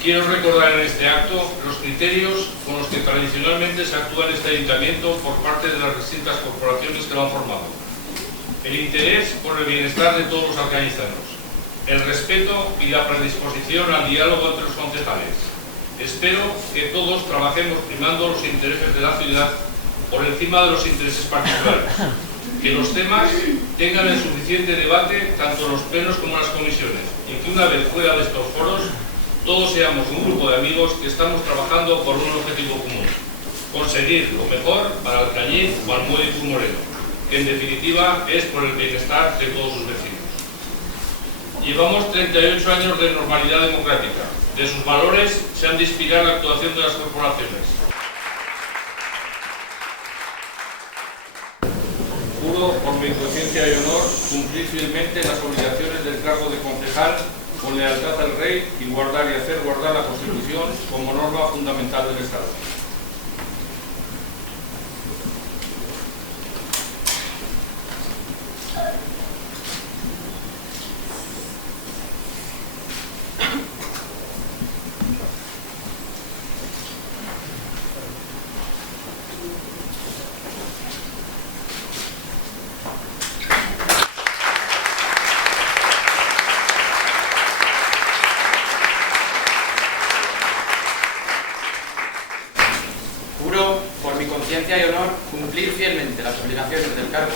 Quiero recordar en este acto los criterios con los que tradicionalmente se actúa en este ayuntamiento por parte de las distintas corporaciones que lo han formado. El interés por el bienestar de todos los alcañizanos, el respeto y la predisposición al diálogo entre los concejales. Espero que todos trabajemos primando los intereses de la ciudad por encima de los intereses particulares. Que los temas tengan el suficiente debate tanto en los plenos como en las comisiones y que una vez fuera de estos foros todos seamos un grupo de amigos que estamos trabajando por un objetivo común: conseguir lo mejor para Alcañiz o Almué y Moreno, que en definitiva es por el bienestar de todos sus vecinos. Llevamos 38 años de normalidad democrática. De sus valores se han de inspirar la actuación de las corporaciones. Juro por mi conciencia y honor cumplir fielmente las obligaciones del cargo de concejal con lealtad al Rey y guardar y hacer guardar la Constitución como norma fundamental del Estado. Juro, por mi conciencia y honor, cumplir fielmente las obligaciones del cargo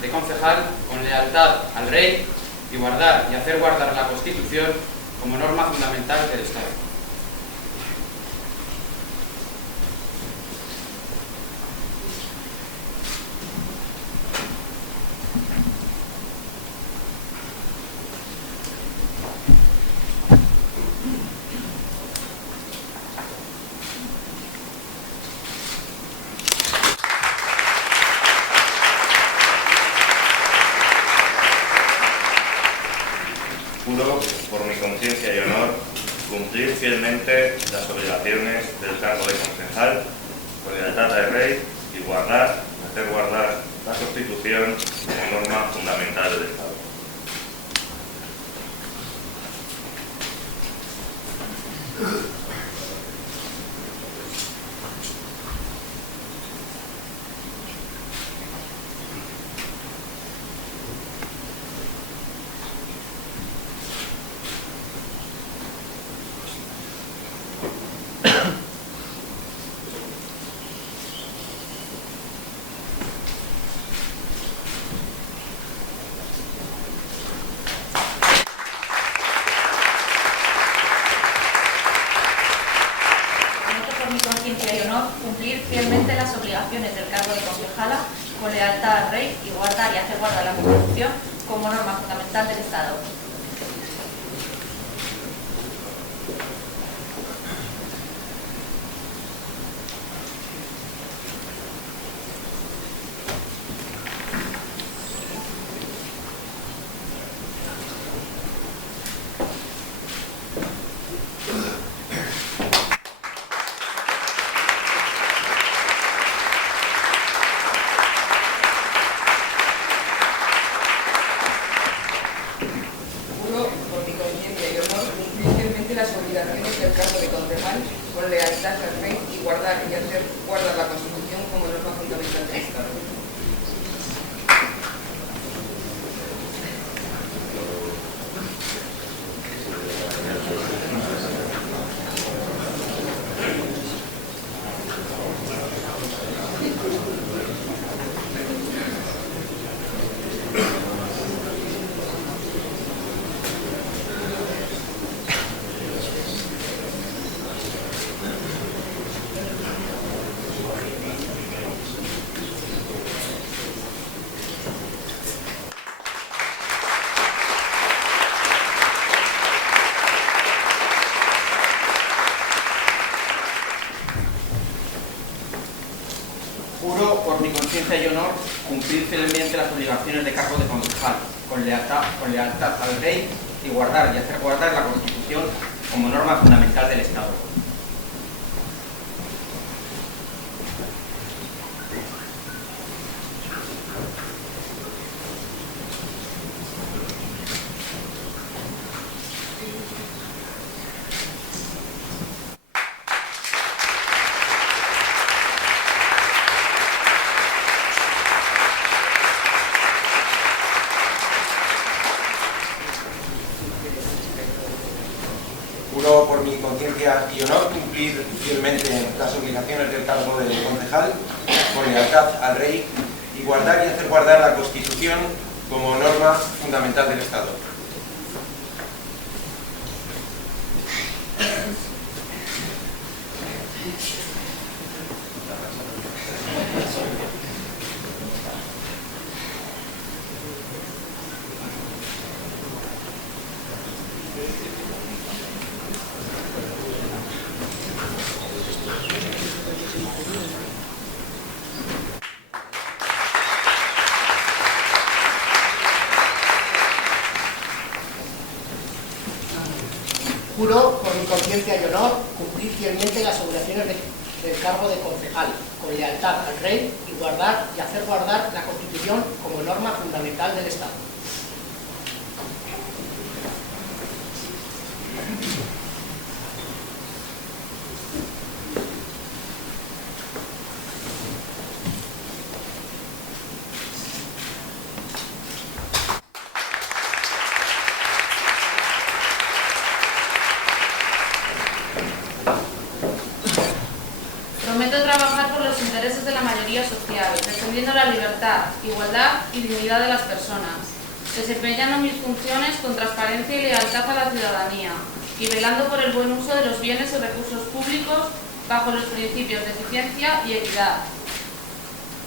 de concejal con lealtad al Rey y guardar y hacer guardar la Constitución como norma fundamental del Estado. Juro, por mi conciencia y honor, cumplir fielmente las obligaciones del cargo de concejal con lealtad al Rey y guardar, hacer guardar la Constitución como norma fundamental del Estado. Y honor cumplir fielmente las obligaciones del cargo de concejala con lealtad al Rey y guardar y hacer guardar la Constitución como norma fundamental del Estado. Las obligaciones del cargo de concejal con lealtad al Rey y guardar y hacer guardar la Constitución como norma fundamental del Estado. Juro, por mi conciencia y honor, cumplir fielmente las obligaciones de cargo de concejal con lealtad al Rey y guardar y hacer guardar la Constitución como norma fundamental del Estado. Juro por mi conciencia y honor cumplir fielmente las obligaciones del cargo de concejal con lealtad al Rey y guardar y hacer guardar la Constitución como norma fundamental del Estado. Juro por mi conciencia y honor cumplir fielmente las obligaciones del cargo de concejal, con lealtad al Rey y guardar y hacer guardar la Constitución como norma fundamental del Estado. Prometo trabajar por los intereses de la mayoría social, defendiendo la libertad, igualdad y dignidad de las personas, desempeñando mis funciones con transparencia y lealtad a la ciudadanía y velando por el buen uso de los bienes y recursos públicos bajo los principios de eficiencia y equidad.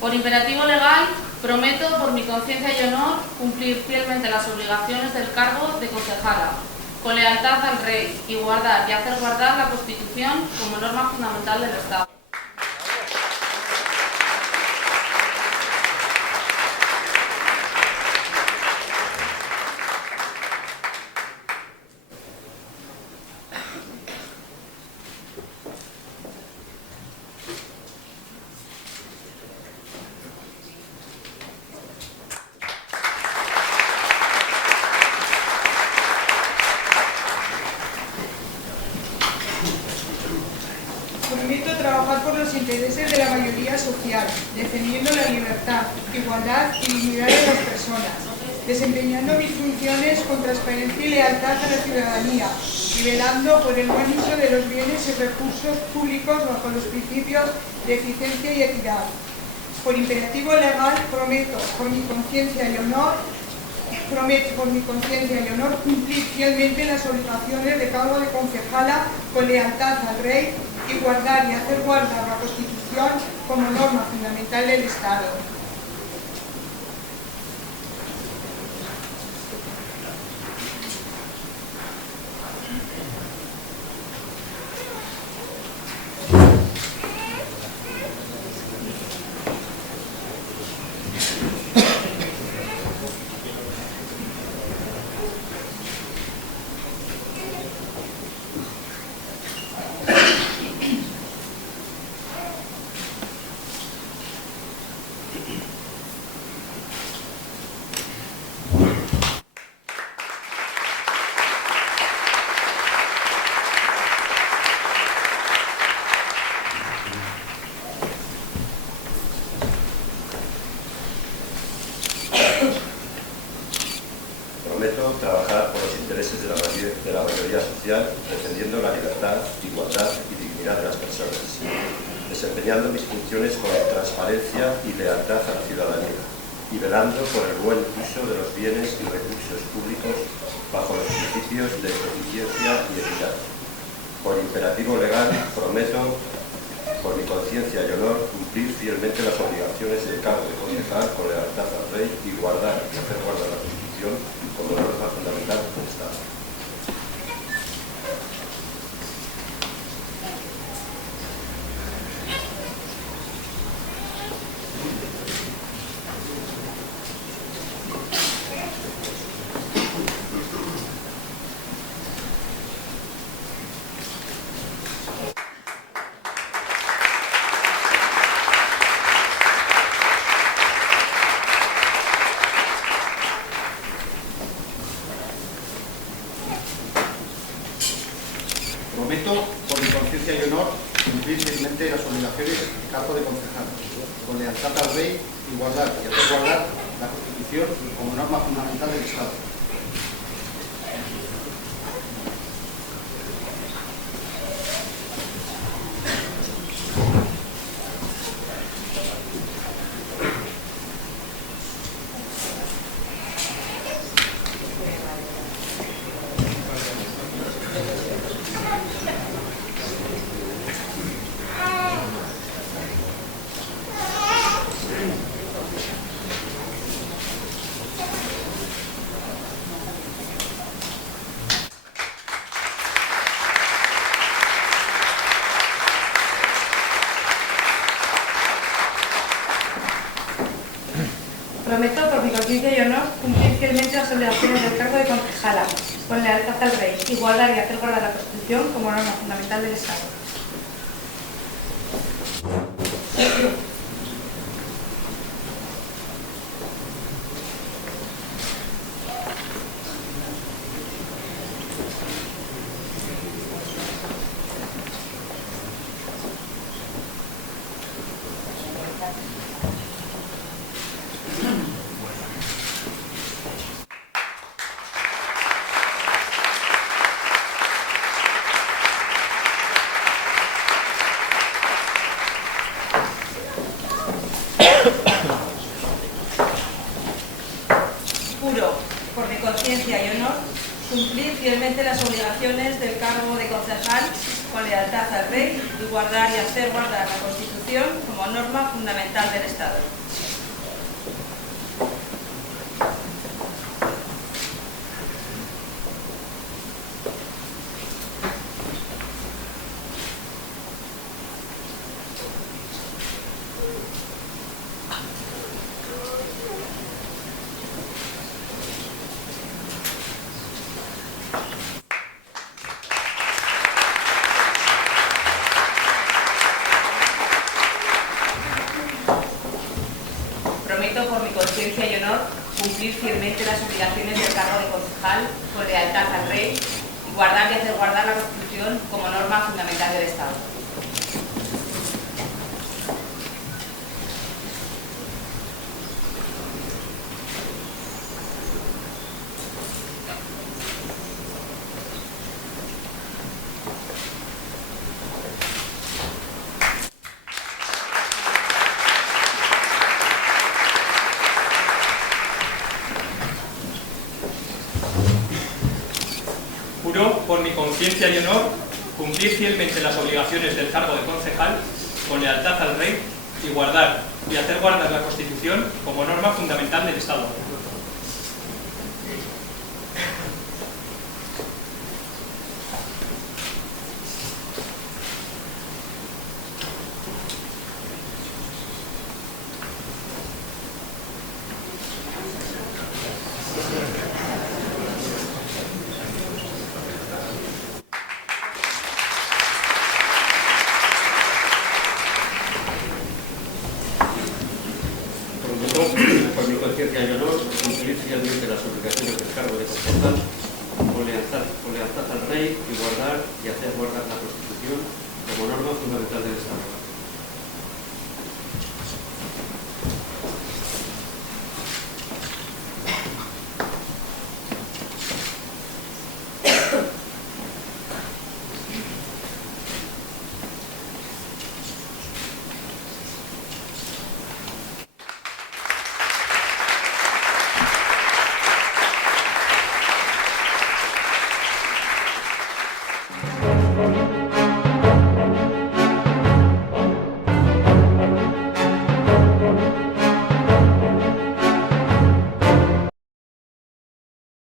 Por imperativo legal, prometo por mi conciencia y honor cumplir fielmente las obligaciones del cargo de concejala, con lealtad al Rey y guardar y hacer guardar la Constitución como norma fundamental del Estado. Prometo trabajar por los intereses de la mayoría social, defendiendo la libertad, igualdad y dignidad de las personas, desempeñando mis funciones con transparencia y lealtad a la ciudadanía y velando por el buen uso de los bienes y recursos públicos bajo los principios de eficiencia y equidad. Por imperativo legal, prometo por mi conciencia y honor cumplir fielmente las obligaciones de cargo de concejala con lealtad al Rey y guardar y hacer guardar la Constitución como norma fundamental del Estado. Prometo trabajar por los intereses de la mayoría social, defendiendo la libertad, igualdad y dignidad de las personas, desempeñando mis funciones con transparencia y lealtad a la ciudadanía y velando por el buen uso de los bienes y recursos públicos bajo los principios de eficiencia y equidad. Por imperativo legal, prometo por mi conciencia y honor cumplir fielmente las obligaciones del cargo de concejal con lealtad al Rey y guardar y hacer guardar la Constitución como norma fundamental del Estado. Prometo, por mi conciencia y honor, cumplir fielmente las obligaciones del cargo de concejal, con lealtad al Rey y guardar y hacer guardar la Constitución como norma fundamental del Estado. Prometo, por mi conciencia y honor, cumplir fielmente las obligaciones del cargo de concejala, con lealtad al Rey, y guardar y hacer guardar la Constitución como norma fundamental del Estado. Juro, por mi conciencia y honor, cumplir fielmente las obligaciones del cargo de concejal con lealtad al Rey y guardar y hacer guardar la Constitución como norma fundamental del Estado. Prometo, por mi conciencia y honor, cumplir fielmente las obligaciones del cargo de concejal con lealtad al Rey y guardar y hacer guardar la Constitución como norma fundamental del Estado. Juro, por mi conciencia y honor, cumplir fielmente las obligaciones del cargo de concejal con lealtad al Rey y guardar y hacer guardar la Constitución como norma fundamental del Estado. Por mi conciencia y honor, cumplir fielmente las obligaciones del cargo de concejal con lealtad al Rey y guardar y hacer guardar la Constitución como norma fundamental del Estado.